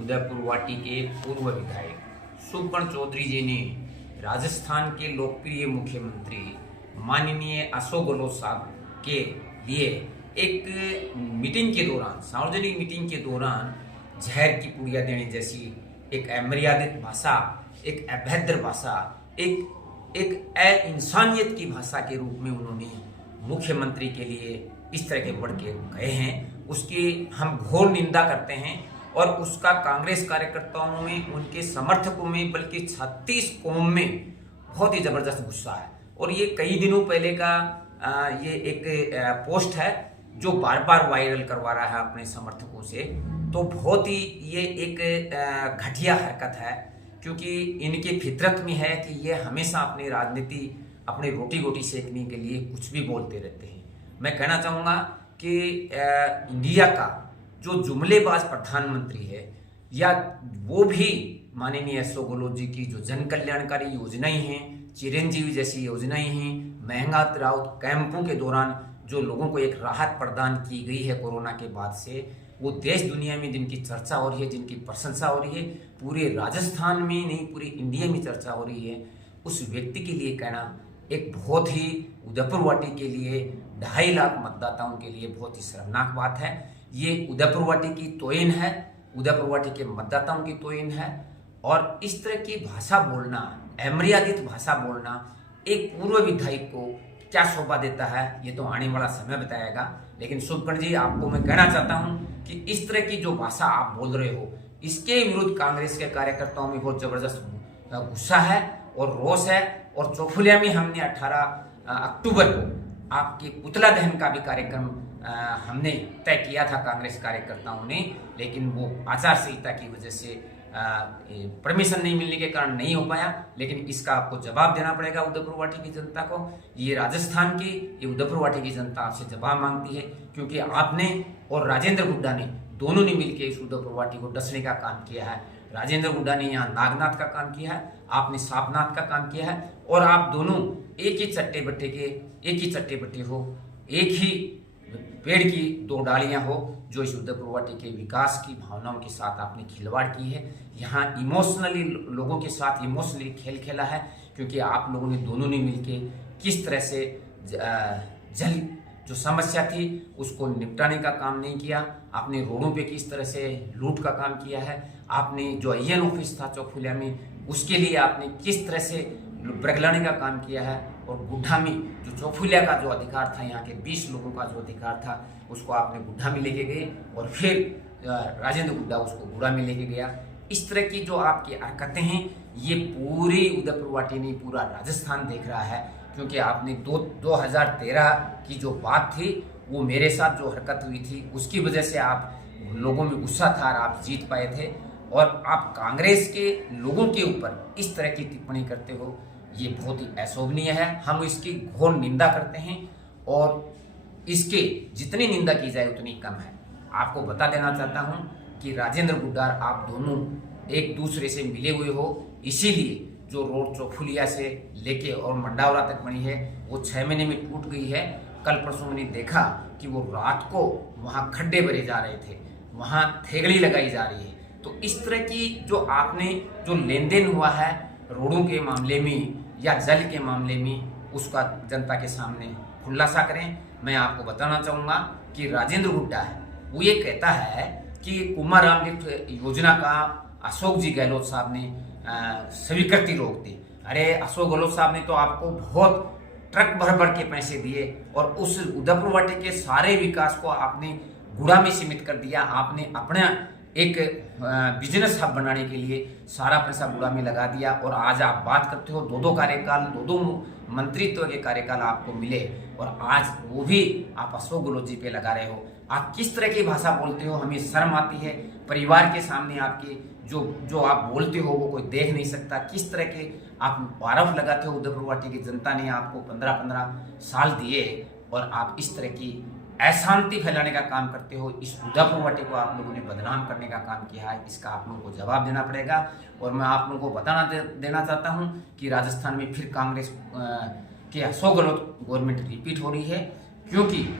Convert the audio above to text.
उदयपुर वाटी के पूर्व विधायक सुपर्ण चौधरी जी ने राजस्थान के लोकप्रिय मुख्यमंत्री माननीय अशोक गहलोत साहब के लिए एक मीटिंग के दौरान, सार्वजनिक मीटिंग के दौरान जहर की पुड़िया देने जैसी एक अमर्यादित भाषा, एक अभद्र भाषा, एक इंसानियत की भाषा के रूप में उन्होंने मुख्यमंत्री के लिए इस तरह के बढ़ के गए हैं। उसकी हम घोर निंदा करते हैं और उसका कांग्रेस कार्यकर्ताओं में, उनके समर्थकों में, बल्कि 36 कौम में बहुत ही जबरदस्त गुस्सा है। और ये कई दिनों पहले का ये एक पोस्ट है जो बार बार वायरल करवा रहा है अपने समर्थकों से। तो बहुत ही ये एक घटिया हरकत है, क्योंकि इनकी फितरत में है कि ये हमेशा अपनी राजनीति, अपने रोटी गोटी सेकने के लिए कुछ भी बोलते रहते हैं। मैं कहना चाहूँगा कि इंडिया का जो जुमलेबाज प्रधानमंत्री है, या वो भी माननीय अशोक गहलोत जी की जो जन कल्याणकारी योजनाएं हैं, चिरंजीवी जैसी योजनाएं हैं, महंगा राहत कैंपों के दौरान जो लोगों को एक राहत प्रदान की गई है कोरोना के बाद से, वो देश दुनिया में जिनकी चर्चा हो रही है, जिनकी प्रशंसा हो रही है, पूरे राजस्थान में नहीं पूरे इंडिया में चर्चा हो रही है, उस व्यक्ति के लिए कहना एक बहुत ही उदयपुर वाटी के लिए 2.5 लाख मतदाताओं के लिए बहुत ही शर्मनाक बात है। ये उदयपुर वाटी की तोयन है, उदयपुर वाटी के मतदाताओं की तोयन है। और इस तरह की भाषा बोलना, अमर्यादित भाषा बोलना एक पूर्व विधायक को क्या शोभा देता है, ये तो आने वाला समय बताएगा। लेकिन सुपर्ण जी, आपको मैं कहना चाहता हूँ कि इस तरह की जो भाषा आप बोल रहे हो, इसके विरुद्ध कांग्रेस के कार्यकर्ताओं में बहुत जबरदस्त गुस्सा है और रोष है। और चौफुलिया में हमने 18 अक्टूबर को आपके पुतला दहन का भी कार्यक्रम हमने तय किया था कांग्रेस कार्यकर्ताओं ने, लेकिन वो आचार संहिता की वजह से परमिशन नहीं मिलने के कारण नहीं हो पाया। लेकिन इसका आपको जवाब देना पड़ेगा उदयपुर वाटी की जनता को। ये राजस्थान की, ये उदयपुर वाटी की जनता आपसे जवाब मांगती है, क्योंकि आपने और राजेंद्र हुड्डा ने दोनों ने मिलकर इस उदयपुर वाटी को डसने का काम किया है। राजेंद्र हुड्डा ने यहाँ नागनाथ का काम किया है, आपने सापनाथ का काम किया है, और आप दोनों एक ही चट्टे बट्टे हो, एक ही पेड़ की 2 डालियां हो, जो इस उदयपुर वाटी के विकास की भावनाओं के साथ आपने खिलवाड़ की है। यहाँ इमोशनली लोगों के साथ इमोशनली खेल खेला है, क्योंकि आप लोगों ने दोनों ने मिलके किस तरह से जल जो समस्या थी उसको निपटाने का काम नहीं किया। आपने रोडों पे किस तरह से लूट का काम किया है। आपने जो IN ऑफिस था चौफुलिया में, उसके लिए आपने किस तरह से बरगलाने का काम किया है। और गुड्ढा में जो चौफुलिया का जो अधिकार था, यहाँ के 20 लोगों का जो अधिकार था, उसको आपने गुड्ढा में लेके गए, और फिर राजेंद्र गुड्डा उसको गुड़ा में लेके गया। इस तरह की जो आपकी हरकतें हैं, ये पूरी उदयपुर वाटी नहीं, पूरा राजस्थान देख रहा है। क्योंकि आपने 2013 की जो बात थी, वो मेरे साथ जो हरकत हुई थी, उसकी वजह से आप लोगों में गुस्सा था और आप जीत पाए थे। और आप कांग्रेस के लोगों के ऊपर इस तरह की टिप्पणी करते हो, ये बहुत ही अशोभनीय है। हम इसकी घोर निंदा करते हैं, और इसके जितनी निंदा की जाए उतनी कम है। आपको बता देना चाहता हूँ कि राजेंद्र गुड्डा, आप दोनों एक दूसरे से मिले हुए हो, इसीलिए जो रोड चौफुलिया से लेके और मंडावरा तक बनी है, वो 6 महीने में टूट गई है। कल परसों मैंने देखा कि वो रात को वहाँ खड्डे भरे जा रहे थे, वहाँ थेगड़ी लगाई जा रही है। तो इस तरह की जो आपने जो लेन देन हुआ है रोडों के मामले में या जल के मामले में, उसका जनता के सामने खुलासा करें। मैं आपको बताना चाहूँगा कि राजेंद्र हुड्डा है, वो ये कहता है कि कुमाराम लिफ्ट योजना का अशोक जी गहलोत साहब ने स्वीकृति रोक दी। अरे अशोक गहलोत साहब ने तो आपको बहुत ट्रक भर भर के पैसे दिए, और उस उदयपुर वाटी के सारे विकास को आपने गुड़ा में सीमित कर दिया। आपने अपना एक बिजनेस हब बनाने के लिए सारा पैसा गुड़ा में लगा दिया, और आज आप बात करते हो 2-2 कार्यकाल, 2-2 मंत्रित्व के कार्यकाल आपको मिले, और आज वो भी आप अशोक गहलोत जी पे लगा रहे हो। आप किस तरह की भाषा बोलते हो, हमें शर्म आती है। परिवार के सामने आपके जो आप बोलते हो वो कोई देख नहीं सकता। किस तरह के आप आरोप लगाते हो। उदयपुर वाटी की जनता ने आपको 15-15 साल दिए, और आप इस तरह की अशांति फैलाने का काम करते हो। इस उदयपुर वाटी को आप लोगों ने बदनाम करने का काम किया है, इसका आप लोगों को जवाब देना पड़ेगा। और मैं आप लोगों को बताना देना चाहता हूं कि राजस्थान में फिर कांग्रेस के अशोक गहलोत गवर्नमेंट रिपीट हो रही है, क्योंकि